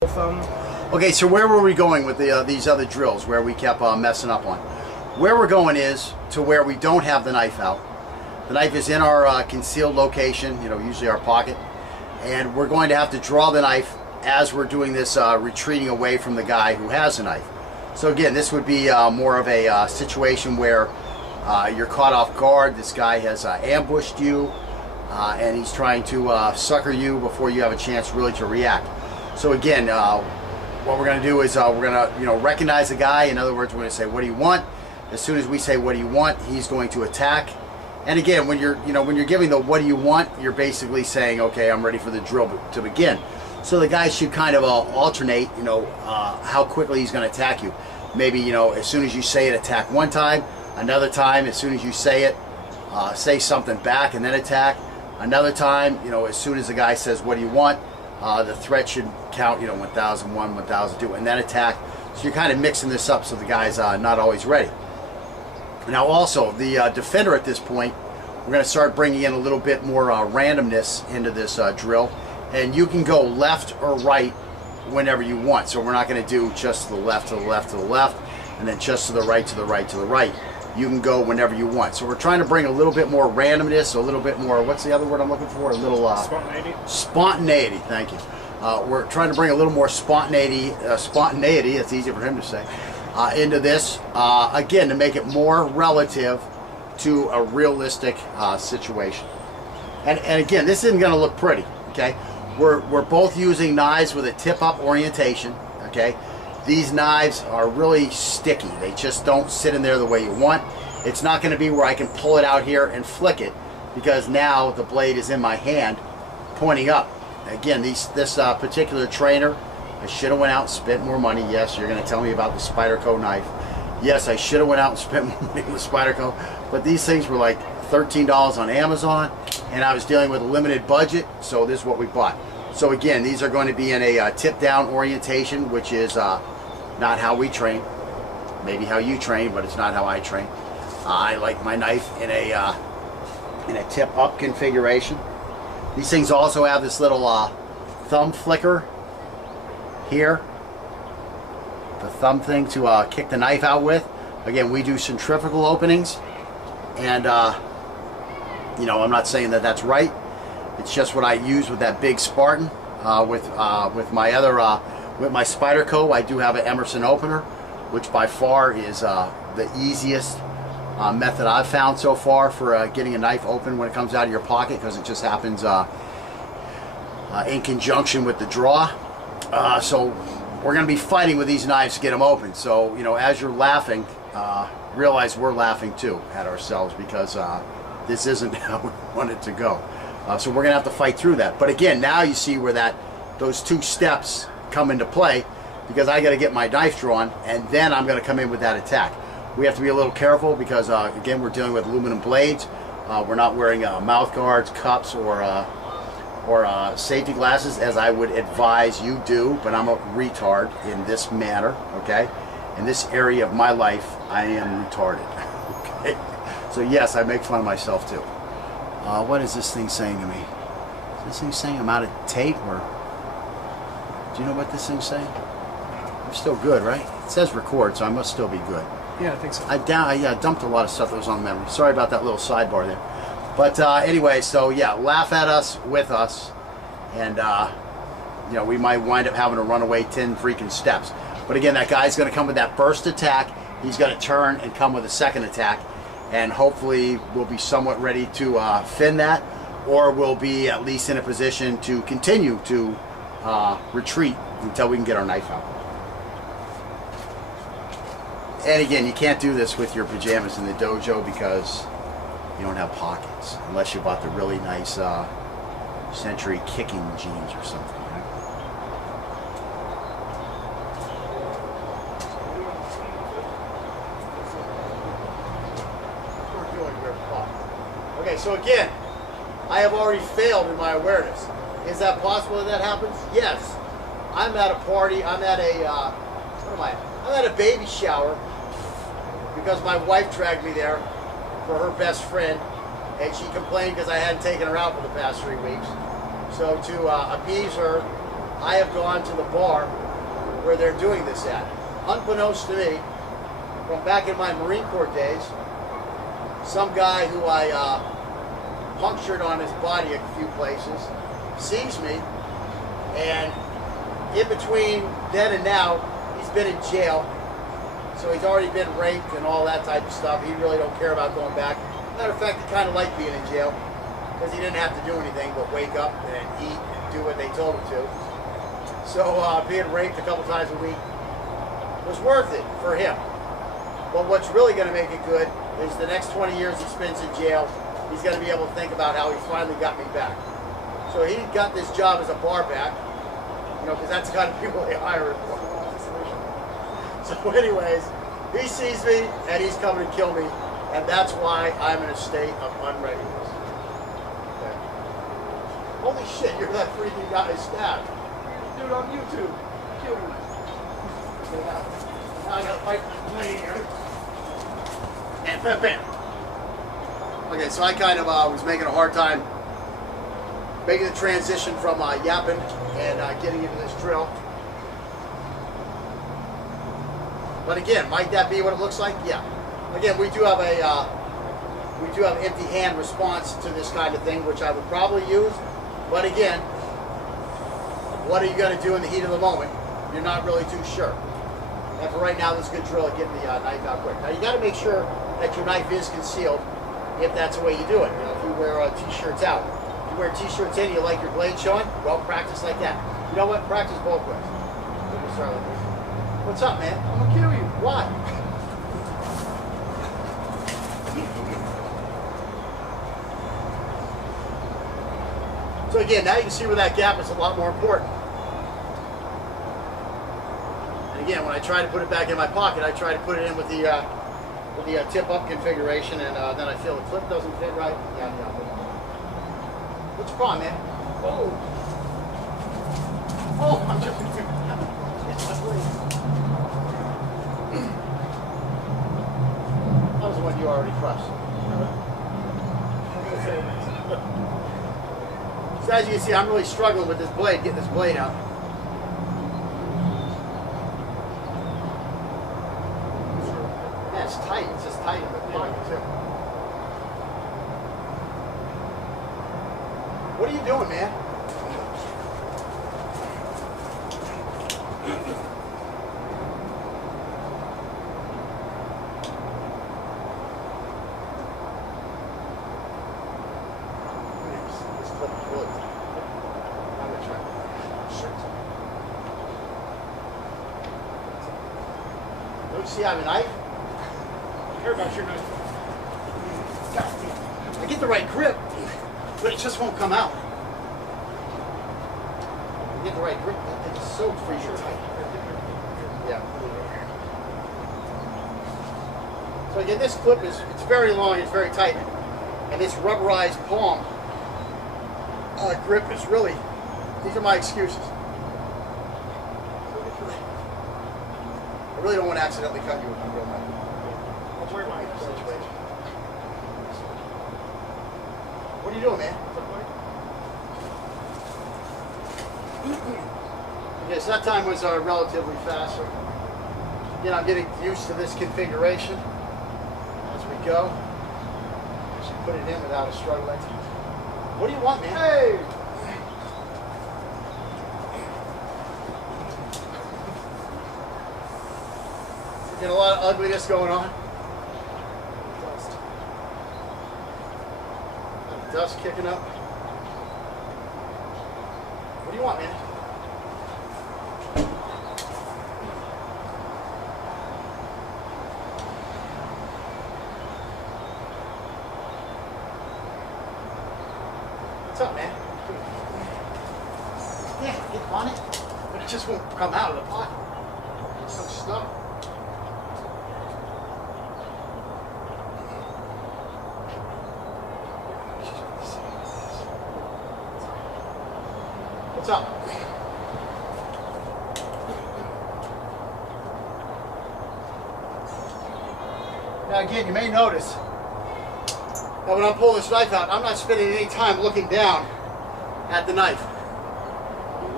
Okay, so where were we going with these other drills where we kept messing up on? Where we're going is to where we don't have the knife out. The knife is in our concealed location, usually our pocket, and we're going to have to draw the knife as we're doing this retreating away from the guy who has the knife. So again, this would be more of a situation where you're caught off guard. This guy has ambushed you, and he's trying to sucker you before you have a chance really to react. So again, what we're going to do is we're going to recognize the guy. In other words, we're going to say, "What do you want?" As soon as we say, "What do you want?" he's going to attack. And again, when you're giving the "what do you want," you're basically saying, "Okay, I'm ready for the drill to begin." So the guy should kind of alternate, how quickly he's going to attack you. Maybe as soon as you say it, attack one time. Another time, as soon as you say it, say something back and then attack. Another time, as soon as the guy says, "What do you want?" the threat should count, 1001, 1002, and then attack. So you're kind of mixing this up so the guy's not always ready. Now also, the defender at this point, we're going to start bringing in a little bit more randomness into this drill. And you can go left or right whenever you want. So we're not going to do just to the left, to the left, to the left, and then just to the right, to the right, to the right. You can go whenever you want. So we're trying to bring a little bit more randomness, a little bit more, what's the other word I'm looking for? A little spontaneity. Spontaneity, thank you. We're trying to bring a little more spontaneity, it's easy for him to say, into this, again, to make it more relative to a realistic situation. And again, this isn't going to look pretty, okay? We're both using knives with a tip-up orientation, okay? These knives are really sticky. They just don't sit in there the way you want. It's not going to be where I can pull it out here and flick it, because now the blade is in my hand pointing up. Again, this particular trainer, I should have went out and spent more money. Yes, you're going to tell me about the Spyderco knife. Yes, I should have went out and spent more money with Spyderco, but these things were like $13 on Amazon, and I was dealing with a limited budget, so this is what we bought. So again, these are going to be in a tip-down orientation, which is not how we train. Maybe how you train, but it's not how I train. I like my knife in a tip-up configuration. These things also have this little thumb flicker here. The thumb thing to kick the knife out with. Again, we do centrifugal openings, and I'm not saying that that's right. It's just what I use with that big Spartan. With my Spyderco, I do have an Emerson opener, which by far is the easiest method I've found so far for getting a knife open when it comes out of your pocket, because it just happens in conjunction with the draw. So we're going to be fighting with these knives to get them open. So as you're laughing, realize we're laughing too at ourselves, because this isn't how we want it to go. So we're going to have to fight through that. But again, now you see where those two steps come into play, because I got to get my knife drawn, and then I'm going to come in with that attack. We have to be a little careful, because again, we're dealing with aluminum blades. We're not wearing mouth guards, cups, or safety glasses, as I would advise you do, but I'm a retard in this manner, okay? In this area of my life, I am retarded, okay? So yes, I make fun of myself too. What is this thing saying to me? Is this thing saying I'm out of tape, or do you know what this thing's saying? I'm still good, right? It says record, so I must still be good. Yeah, I think so. I dumped a lot of stuff that was on memory. Sorry about that little sidebar there. But anyway, so yeah, laugh at us with us, and we might wind up having to run away 10 freaking steps. But again, that guy's going to come with that burst attack. He's going to turn and come with a second attack, and hopefully we'll be somewhat ready to fin that, or we'll be at least in a position to continue to retreat until we can get our knife out. And again, you can't do this with your pajamas in the dojo, because you don't have pockets, unless you bought the really nice Century kicking jeans or something. Okay, so again, I have already failed in my awareness. Is that possible that happens? Yes. I'm at a party. I'm at a what am I? I'm at a baby shower, because my wife dragged me there for her best friend, and she complained because I hadn't taken her out for the past 3 weeks. So to appease her, I have gone to the bar where they're doing this at. Unbeknownst to me, from back in my Marine Corps days, some guy who I punctured on his body a few places sees me, and in between then and now, he's been in jail. So he's already been raped and all that type of stuff. He really don't care about going back. Matter of fact, he kind of liked being in jail because he didn't have to do anything but wake up and eat and do what they told him to. So being raped a couple times a week was worth it for him. But what's really going to make it good is the next 20 years he spends in jail, he's going to be able to think about how he finally got me back. So he got this job as a bar back, you know, because that's the kind of people they hire for. So anyways, he sees me and he's coming to kill me, and that's why I'm in a state of unreadiness. Okay. Holy shit, you're that freaking guy who stabbed. Dude on YouTube. Kill you. Now I gotta fight my plane here. And bam, bam. Okay, so I kind of was making a hard time making the transition from yapping and getting into this drill. But again, might that be what it looks like? Yeah. Again, we do have empty hand response to this kind of thing, which I would probably use. But again, what are you going to do in the heat of the moment? You're not really too sure. And for right now, this is a good drill at getting the knife out quick. Now you got to make sure that your knife is concealed if that's the way you do it. You know, if you wear t-shirts out. If you wear t-shirts in, you like your blade showing, well, practice like that. You know what? Practice both ways. Let me start like this. What's up, man? I'm gonna kill you. Why? So again, now you can see where that gap is a lot more important. And again, when I try to put it back in my pocket, I try to put it in with the tip-up configuration, and then I feel the clip doesn't fit right. Yeah. What's your problem, man? Oh, I'm just it's my blade. That was the one you already crushed. So as you can see, I'm really struggling with this blade, getting this blade out. Yeah, it's tight. It's just tight in the pocket, too. What are you doing, man? Don't you see I have a knife? I care about your knife. God damn. I get the right grip, but it just won't come out. I get the right grip, it's just so freaking tight. Yeah. So again, this clip it's very long, it's very tight, and this rubberized palm grip is really, these are my excuses. I really don't want to accidentally cut you with my real knife. That's where my situation. What are you doing, man? Okay, so that time was relatively fast. So, again, I'm getting used to this configuration as we go. I should put it in without a struggle. What do you want, man? Hey! Getting a lot of ugliness going on. Dust. Dust kicking up. What do you want, man? What's up, man? Yeah, get on it, but it just won't come out of the pocket. It's so stuck. What's up? Now again, you may notice that when I'm pulling this knife out, I'm not spending any time looking down at the knife.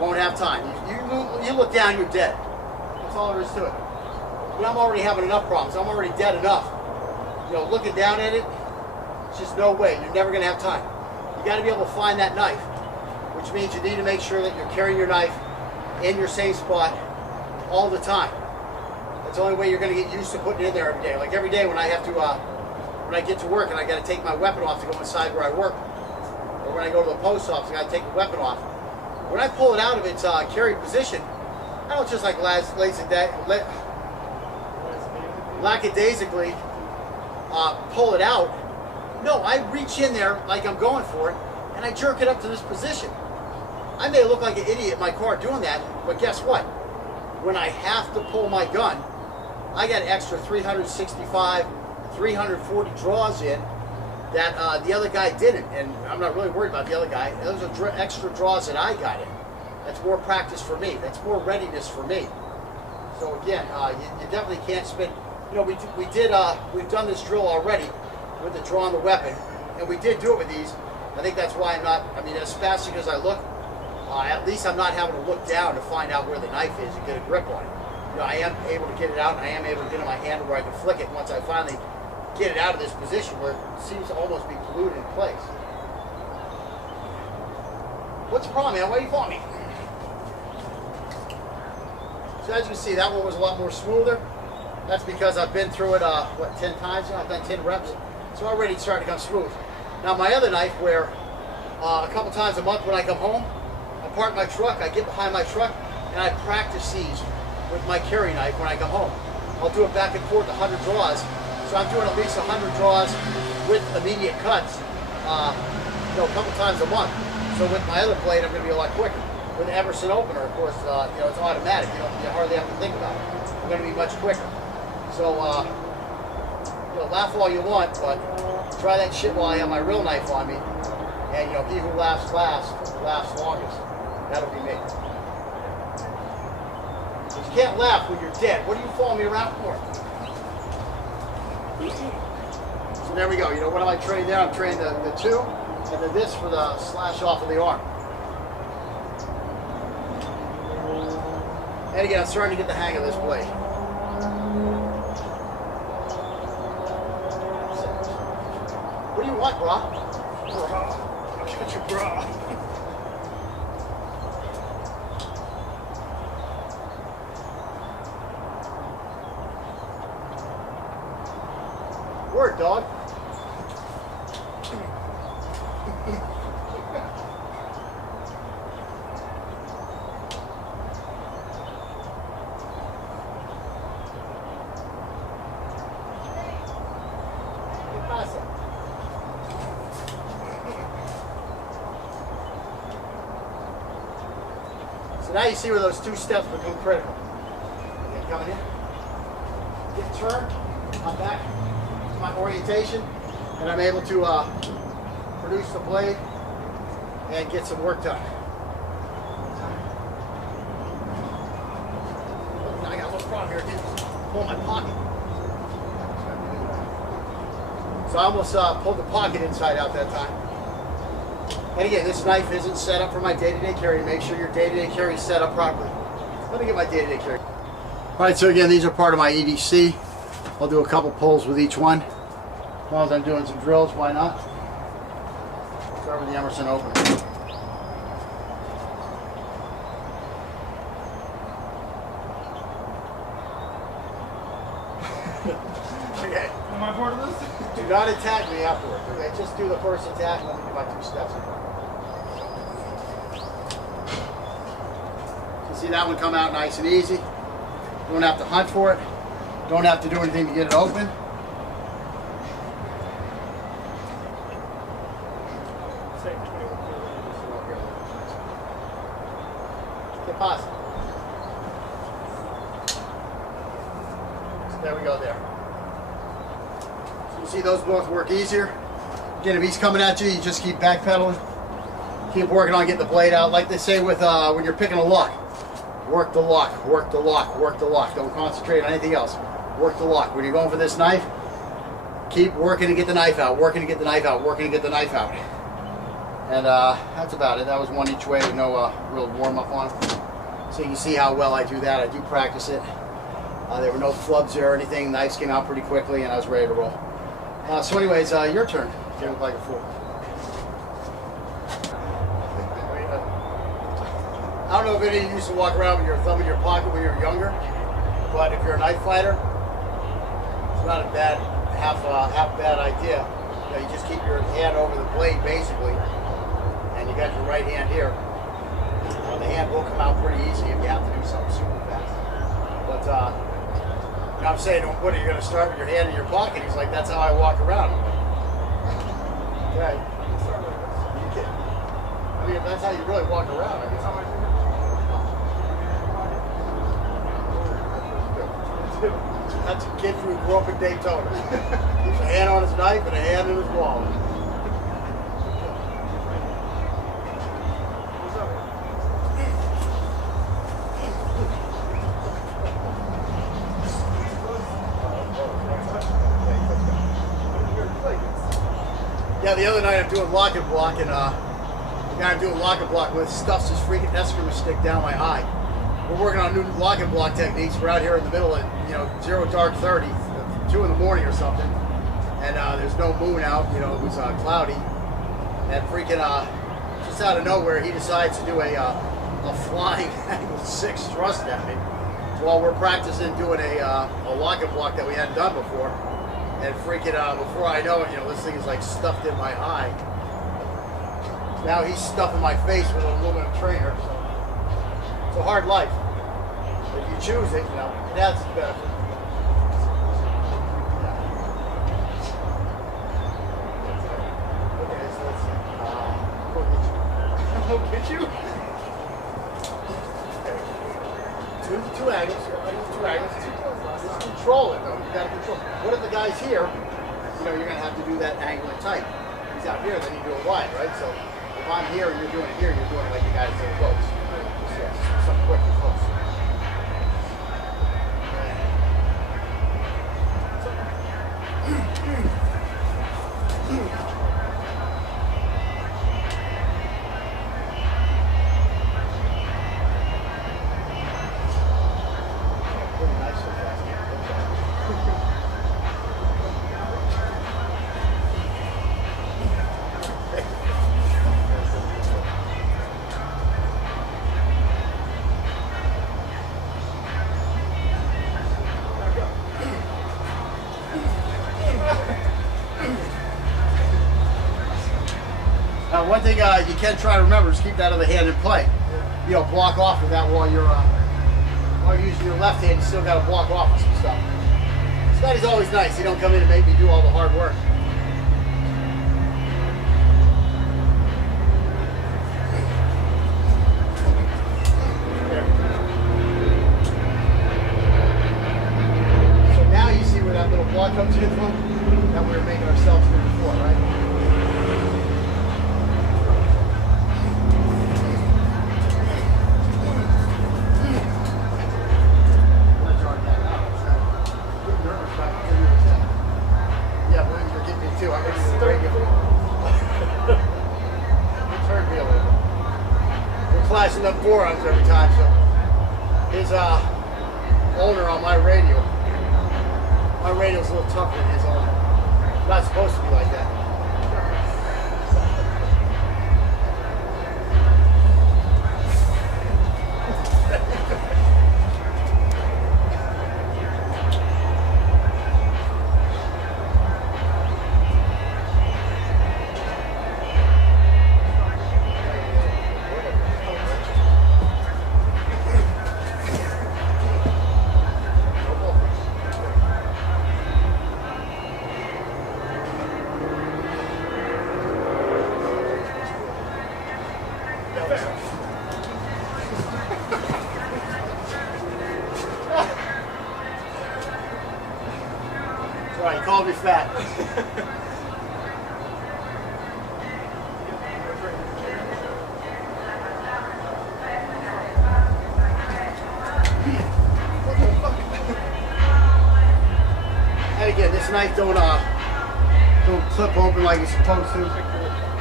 won't have time. You look down, you're dead. That's all there is to it. But I'm already having enough problems. I'm already dead enough. You know, looking down at it, it's just no way. You're never going to have time. You got to be able to find that knife, which means you need to make sure that you're carrying your knife in your safe spot all the time. That's the only way you're going to get used to putting it in there every day. Like every day when I have to, when I get to work and I got to take my weapon off to go inside where I work, or when I go to the post office, I got to take the weapon off. When I pull it out of its carry position, I don't just like lackadaisically pull it out. No, I reach in there like I'm going for it, and I jerk it up to this position. I may look like an idiot in my car doing that, but guess what? When I have to pull my gun, I got extra 365, 340 draws in that the other guy didn't, and I'm not really worried about the other guy. Those are extra draws that I got in. That's more practice for me. That's more readiness for me. So again, you definitely can't spend. You know, we've done this drill already with the drawing the weapon, and we did do it with these. I think that's why I'm not. I mean, as spastic as I look, at least I'm not having to look down to find out where the knife is and get a grip on it. You know, I am able to get it out, and I am able to get in my hand where I can flick it once I finally get it out of this position where it seems to almost be glued in place. What's the problem, man? Why are you following me? So as you can see, that one was a lot more smoother. That's because I've been through it, what, 10 times now? I've done 10 reps. So already it's starting to come smooth. Now my other knife, where a couple times a month when I come home, I park my truck, I get behind my truck, and I practice these with my carry knife when I come home. I'll do it back and forth, 100 draws. So I'm doing at least 100 draws with immediate cuts, you know, a couple times a month. So with my other blade, I'm going to be a lot quicker. With the Emerson opener, of course, you know, it's automatic. You hardly have to think about it. I'm going to be much quicker. So, you know, laugh all you want, but try that shit while I have my real knife on me. And, you know, he who laughs last, laughs longest. That'll be me. You can't laugh when you're dead. What are you following me around for? So there we go. You know, what am I training there? I'm training the two, and then this for the slash off of the arm. And again, I'm starting to get the hang of this blade. What do you want, brah? Brah. I'll get your bra. Word, dog. So now you see where those two steps become critical. Again, coming in, get turned, I'm back to my orientation, and I'm able to produce the blade and get some work done. Now I got a little problem here, dude. Pull my pocket. So I almost pulled the pocket inside out that time. And again, this knife isn't set up for my day-to-day carry. Make sure your day-to-day carry is set up properly. Let me get my day-to-day carry. All right, so again, these are part of my EDC. I'll do a couple pulls with each one. As long as I'm doing some drills, why not? Start with the Emerson opener. Okay. Am I part of this? Do not attack me afterwards. Okay, just do the first attack and let me do my 2 steps. You see that one come out nice and easy. Don't have to hunt for it. Don't have to do anything to get it open. Que pasa? So there we go there. So you see those both work easier. Again, if he's coming at you, you just keep backpedaling. Keep working on getting the blade out. Like they say with when you're picking a lock. Work the lock, work the lock, work the lock. Don't concentrate on anything else. Work the lock. When you're going for this knife, keep working to get the knife out, working to get the knife out, working to get the knife out. And that's about it. That was one each way with no real warm-up on it. So you can see how well I do that. I do practice it. There were no flubs there or anything. Knives came out pretty quickly, and I was ready to roll. So anyways, your turn. You look like a fool. I don't know if any of you used to walk around with your thumb in your pocket when you were younger, but if you're a knife fighter, it's not a bad, half bad idea. You know, you just keep your hand over the blade, basically, and you got your right hand here. The hand will come out pretty easy if you have to do something super fast. But, you know, I'm saying, what, are you going to start with your hand in your pocket? He's like, that's how I walk around. Okay. You can. I mean, if that's how you really walk around, I guess how I do it. That's a kid who grew up in Daytona. Keeps a hand on his knife and a hand in his wallet. Yeah, the other night I'm doing lock and block, and the guy I'm doing lock and block with stuffs his freaking excrement stick down my eye. We're working on new lock and block techniques. We're out here in the middle of, you know, 0 dark 30, 2 in the morning or something, and there's no moon out. You know, it was cloudy, and freaking just out of nowhere he decides to do a flying angle 6 thrust at me while we're practicing doing a lock and block that we hadn't done before. And freaking before I know it, you know, this thing is like stuffed in my eye. Now he's stuffing my face with an aluminum trainer. So it's a hard life. If you choose it, you know, it has its benefit. Okay, so let's see. Go get you. Two angles. Two angles. Just control it, though. You got to control. What if the guy's here? You know, you're going to have to do that angle and tight. If he's out here, then you do it wide, right? So if I'm here and you're doing it here, you're doing it like the guy's so close. Yes, something quick and close. One thing you can try to remember is keep that other hand in play. You know, block off with that while you're using your left hand. You still got to block off with some stuff. Scotty's always nice. He don't come in and make me do all the hard work. So now you see where that little block comes in from? That we were making ourselves do before, right? Flashing up forearms every time, so his owner on my radio's a little tougher than his owner. It's not supposed to be like that. Sorry, he called me fat. And again, this knife don't clip open like it's supposed to.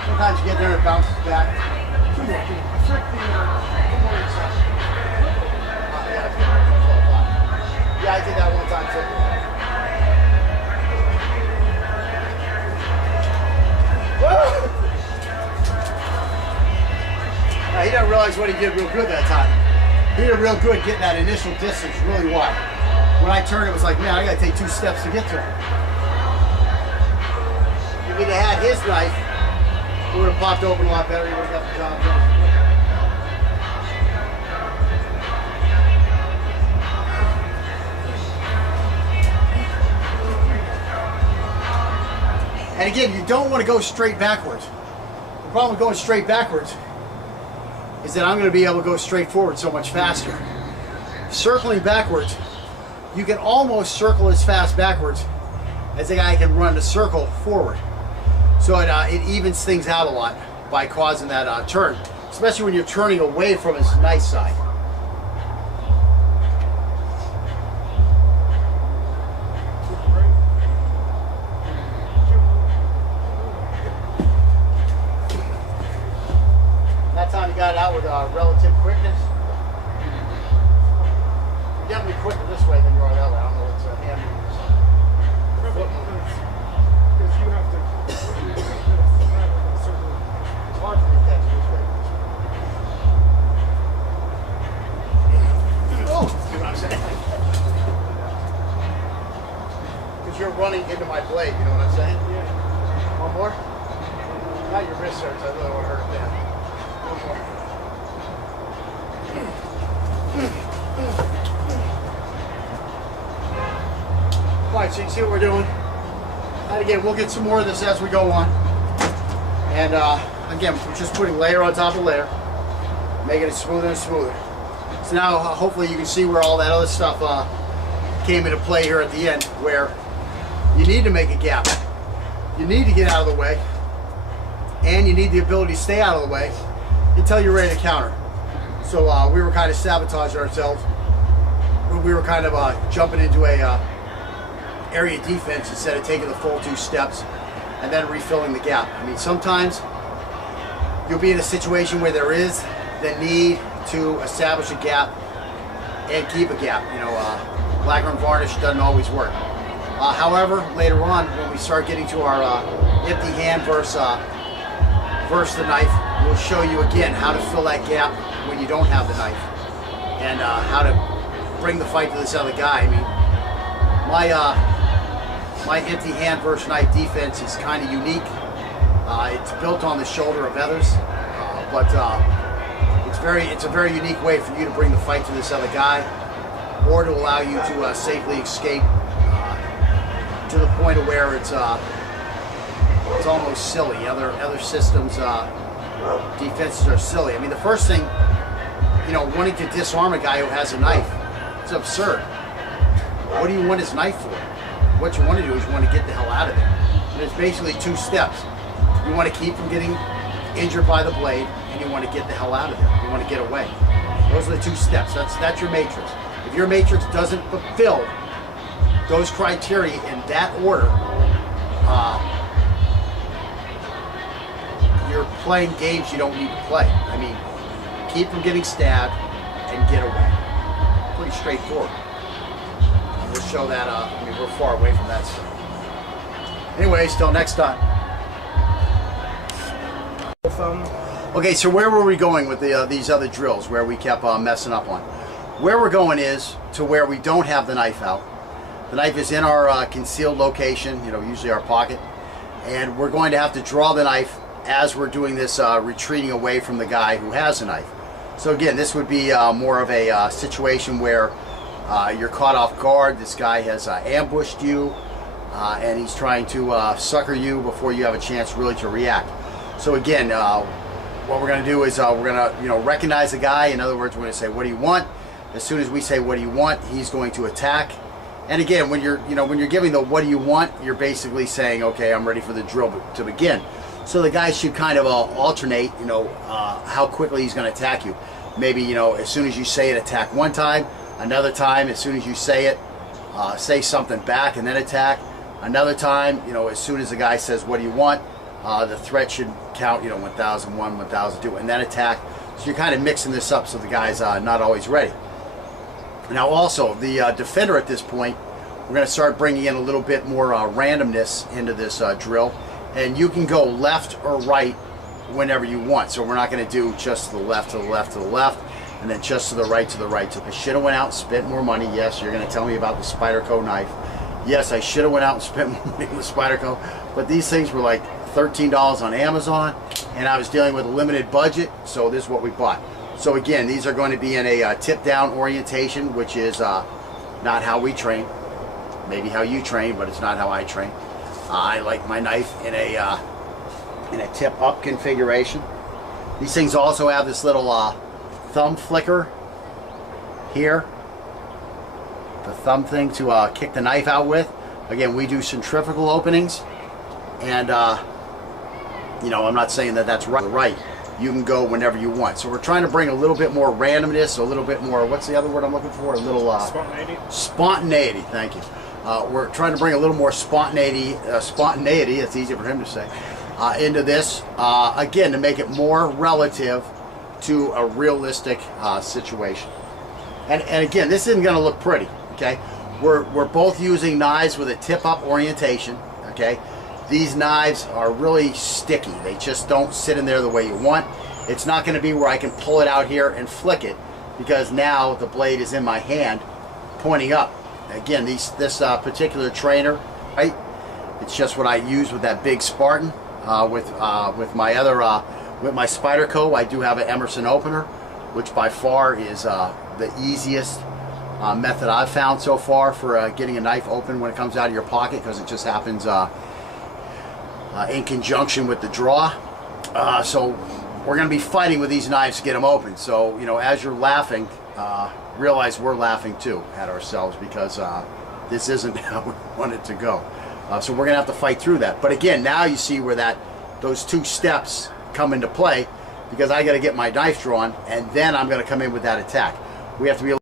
Sometimes you get there and it bounces back. Yeah, I did that one time too. He didn't realize what he did real good that time. He did real good getting that initial distance really wide. When I turned, it was like, man, I gotta take 2 steps to get to him. If he'd have had his knife, it would have popped open a lot better. He would have got the job done. And again, you don't want to go straight backwards. The problem with going straight backwards is that I'm going to be able to go straight forward so much faster. Circling backwards, you can almost circle as fast backwards as a guy can run the circle forward. So it evens things out a lot by causing that turn, especially when you're turning away from his knife side. Time you got it out with relative quickness. You're definitely quicker this way than you are that way. I don't know what's hand movement or something. Because you have to It's hard for me to catch this way. Oh, see what I'm saying? Because you're running into my blade, you know what I'm saying? Yeah. One more? Now your wrist hurts. I really want to hurt it down. Alright, so you see what we're doing. And again, we'll get some more of this as we go on. And again, we're just putting layer on top of layer, making it smoother and smoother. So now, hopefully you can see where all that other stuff came into play here at the end, where you need to make a gap. You need to get out of the way, and you need the ability to stay out of the way until you're ready to counter. So we were kind of sabotaging ourselves. We were kind of jumping into a area defense instead of taking the full 2 steps and then refilling the gap. I mean, sometimes you'll be in a situation where there is the need to establish a gap and keep a gap. You know, lacquer and varnish doesn't always work. However, later on, when we start getting to our empty hand versus the knife, we'll show you again how to fill that gap when you don't have the knife, and how to bring the fight to this other guy. I mean, my empty hand versus knife defense is kind of unique. It's built on the shoulder of others, but it's a very unique way for you to bring the fight to this other guy, or to allow you to safely escape to the point of where it's almost silly. Other systems defenses are silly. I mean, the first thing, you know, wanting to disarm a guy who has a knife, it's absurd. What do you want his knife for? What you want to do is you want to get the hell out of there. And it's basically 2 steps. You want to keep from getting injured by the blade, and you want to get the hell out of there. You want to get away. Those are the 2 steps. That's your matrix. If your matrix doesn't fulfill those criteria in that order, you're playing games you don't need to play. I mean, keep from getting stabbed and get away. Pretty straightforward. And we'll show that, I mean, we're far away from that stuff. Anyways, till next time. Okay, so where were we going with these other drills where we kept messing up on? Where we're going is to where we don't have the knife out. The knife is in our concealed location, you know, usually our pocket. And we're going to have to draw the knife as we're doing this retreating away from the guy who has a knife. So again, this would be more of a situation where you're caught off guard. This guy has ambushed you, and he's trying to sucker you before you have a chance really to react. So again, what we're going to do is we're going to, you know, recognize the guy. In other words, we're going to say, "What do you want?" As soon as we say, "What do you want?" he's going to attack. And again, when you're giving the "What do you want?" you're basically saying, "Okay, I'm ready for the drill to begin." So the guy should kind of alternate, you know, how quickly he's going to attack you. Maybe, you know, as soon as you say it, attack one time. Another time, as soon as you say it, say something back and then attack. Another time, you know, as soon as the guy says, "What do you want?" The threat should count, 1001, 1002, and then attack. So you're kind of mixing this up so the guy's not always ready. Now also, the defender at this point, we're going to start bringing in a little bit more randomness into this drill. And you can go left or right whenever you want. So we're not going to do just to the left, to the left, to the left, and then just to the right, to the right. So I should have went out and spent more money. Yes, you're going to tell me about the Spyderco knife. Yes, I should have went out and spent more money on the Spyderco. But these things were like $13 on Amazon, and I was dealing with a limited budget, so this is what we bought. So again, these are going to be in a tip-down orientation, which is not how we train. Maybe how you train, but it's not how I train. I like my knife in a tip-up configuration. These things also have this little thumb flicker here. The thumb thing to kick the knife out with. Again, we do centrifugal openings, and I'm not saying that that's right. You can go whenever you want. So we're trying to bring a little bit more randomness, a little bit more, what's the other word I'm looking for? A little Spontaneity. Spontaneity, thank you. We're trying to bring a little more spontaneity, it's easy for him to say, into this, again, to make it more relative to a realistic situation. And again, this isn't going to look pretty, okay? We're both using knives with a tip-up orientation, okay? These knives are really sticky. They just don't sit in there the way you want. It's not going to be where I can pull it out here and flick it, because now the blade is in my hand pointing up. Again, this particular trainer, right? It's just what I use with that big Spartan. With my other, with my Spyderco, I do have an Emerson opener, which by far is the easiest method I've found so far for getting a knife open when it comes out of your pocket, because it just happens in conjunction with the draw. So we're going to be fighting with these knives to get them open. So, as you're laughing, realize we're laughing too at ourselves, because this isn't how we want it to go. So we're going to have to fight through that. But again, now you see where those two steps come into play, because I got to get my knife drawn, and then I'm going to come in with that attack. We have to be